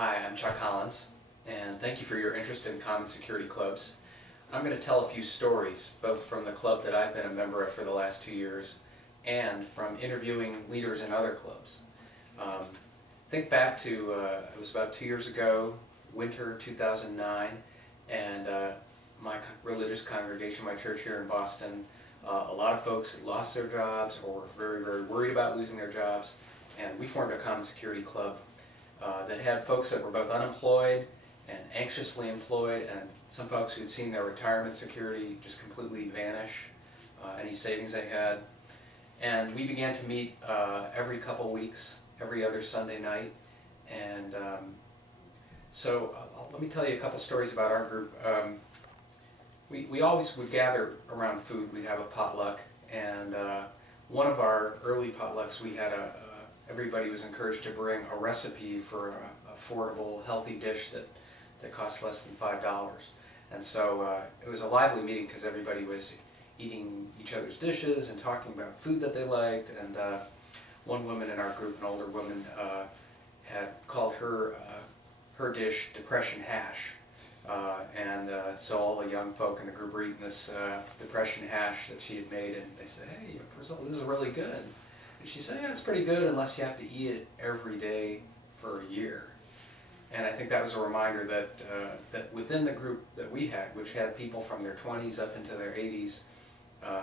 Hi, I'm Chuck Hollins, and thank you for your interest in Common Security Clubs. I'm going to tell a few stories, both from the club that I've been a member of for the last 2 years, and from interviewing leaders in other clubs. Think back to, it was about 2 years ago, winter 2009, and my religious congregation, my church here in Boston, a lot of folks had lost their jobs or were very, very worried about losing their jobs, and we formed a Common Security Club that had folks that were both unemployed and anxiously employed, and some folks who had seen their retirement security just completely vanish, any savings they had. And we began to meet every couple weeks, every other Sunday night. And so let me tell you a couple stories about our group. We always would gather around food. We'd have a potluck, and one of our early potlucks, we had everybody was encouraged to bring a recipe for an affordable, healthy dish that cost less than $5. And so it was a lively meeting because everybody was eating each other's dishes and talking about food that they liked. And one woman in our group, an older woman, had called her dish Depression Hash. So all the young folk in the group were eating this Depression Hash that she had made, and they said, "Hey, Priscilla, this is really good." And she said, "Yeah, it's pretty good unless you have to eat it every day for a year." And I think that was a reminder that within the group that we had, which had people from their 20s up into their 80s,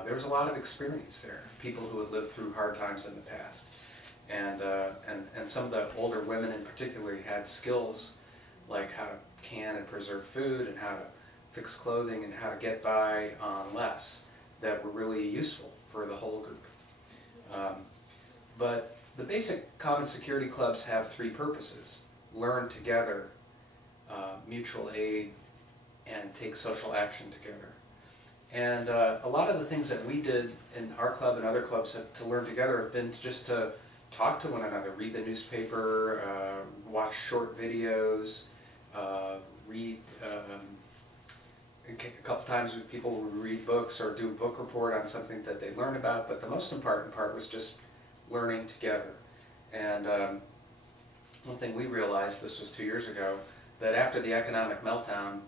there was a lot of experience there, people who had lived through hard times in the past. And some of the older women in particular had skills like how to can and preserve food and how to fix clothing and how to get by on less that were really useful for the whole group. But the basic Common Security Clubs have three purposes: learn together, mutual aid, and take social action together. And a lot of the things that we did in our club and other clubs to learn together have been just to talk to one another, read the newspaper, watch short videos, read, a couple times people would read books or do a book report on something that they learned about, but the most important part was just learning together. And one thing we realized, this was 2 years ago, that after the economic meltdown,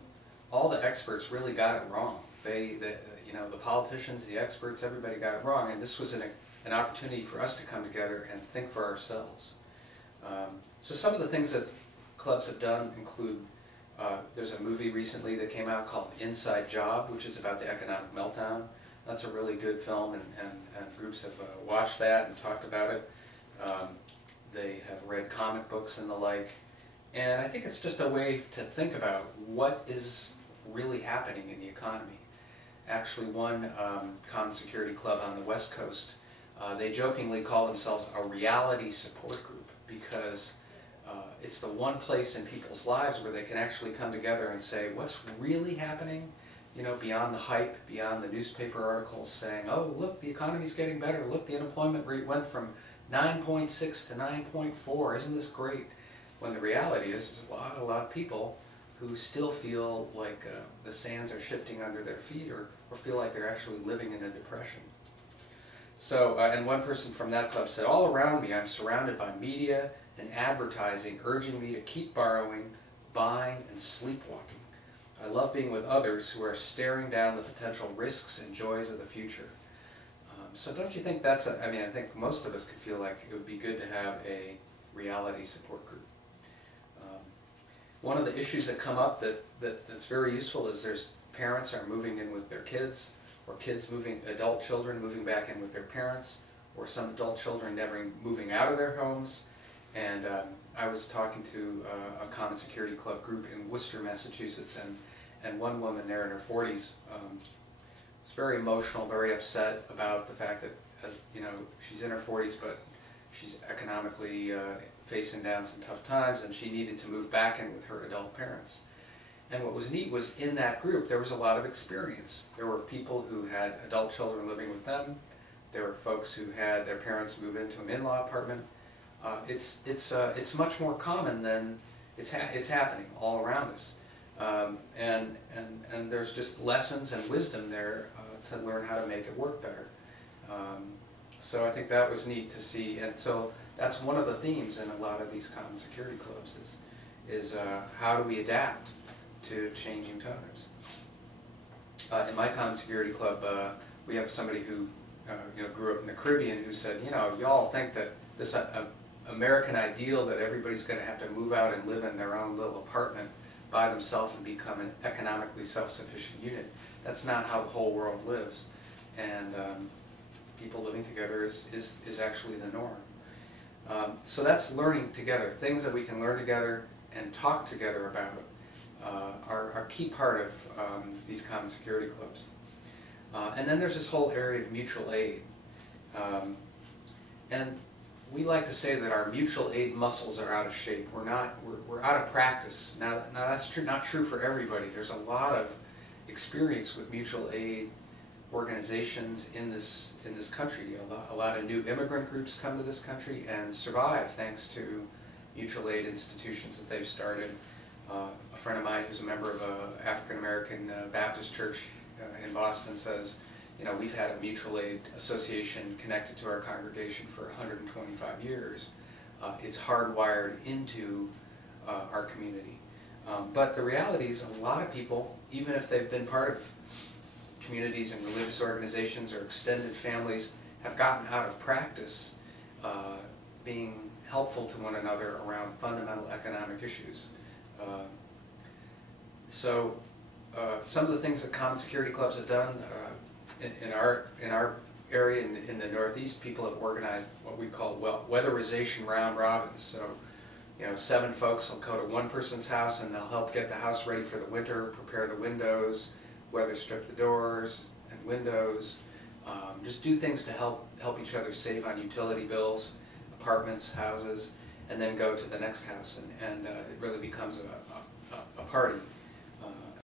all the experts really got it wrong. The politicians, the experts, everybody got it wrong, and this was an opportunity for us to come together and think for ourselves. So some of the things that clubs have done include, there's a movie recently that came out called Inside Job, which is about the economic meltdown. That's a really good film, and groups have watched that and talked about it. They have read comic books and the like. And I think it's just a way to think about what is really happening in the economy. Actually, one Common Security Club on the West Coast, they jokingly call themselves a reality support group because it's the one place in people's lives where they can actually come together and say, what's really happening? Beyond the hype, beyond the newspaper articles saying, oh, look, the economy's getting better. Look, the unemployment rate went from 9.6 to 9.4. Isn't this great? When the reality is there's a lot of people who still feel like the sands are shifting under their feet or feel like they're actually living in a depression. So, and one person from that club said, all around me I'm surrounded by media and advertising urging me to keep borrowing, buying, and sleepwalking. I love being with others who are staring down the potential risks and joys of the future. So don't you think that's I think most of us could feel like it would be good to have a reality support group. One of the issues that come up that's very useful is there's parents are moving in with their kids, or adult children moving back in with their parents, or some adult children never moving out of their homes. And I was talking to a Common Security Club group in Worcester, Massachusetts, and one woman there in her 40s was very emotional, very upset about the fact that, she's in her 40s, but she's economically facing down some tough times, and she needed to move back in with her adult parents. And what was neat was in that group there was a lot of experience. There were people who had adult children living with them. There were folks who had their parents move into an in-law apartment. It's much more common than it's happening all around us, and there's just lessons and wisdom there to learn how to make it work better. So I think that was neat to see, and so that's one of the themes in a lot of these Common Security Clubs is how do we adapt to changing times. In my Common Security Club, we have somebody who grew up in the Caribbean who said, y'all think that this American ideal that everybody's going to have to move out and live in their own little apartment by themselves and become an economically self-sufficient unit. That's not how the whole world lives. And people living together is actually the norm. So that's learning together. Things that we can learn together and talk together about are a key part of these Common Security Clubs. And then there's this whole area of mutual aid. And we like to say that our mutual aid muscles are out of shape. We're out of practice. Now that's not true for everybody. There's a lot of experience with mutual aid organizations in this country. A lot of new immigrant groups come to this country and survive thanks to mutual aid institutions that they've started. A friend of mine who's a member of an African American Baptist church in Boston says, we've had a mutual aid association connected to our congregation for 125 years. It's hardwired into our community. But the reality is a lot of people, even if they've been part of communities and religious organizations or extended families, have gotten out of practice being helpful to one another around fundamental economic issues. Some of the things that Common Security Clubs have done in our area in the Northeast, people have organized what we call weatherization round robins. So, 7 folks will go to one person's house and they'll help get the house ready for the winter, prepare the windows, weather strip the doors and windows, just do things to help each other save on utility bills, apartments, houses, and then go to the next house, and it really becomes a party.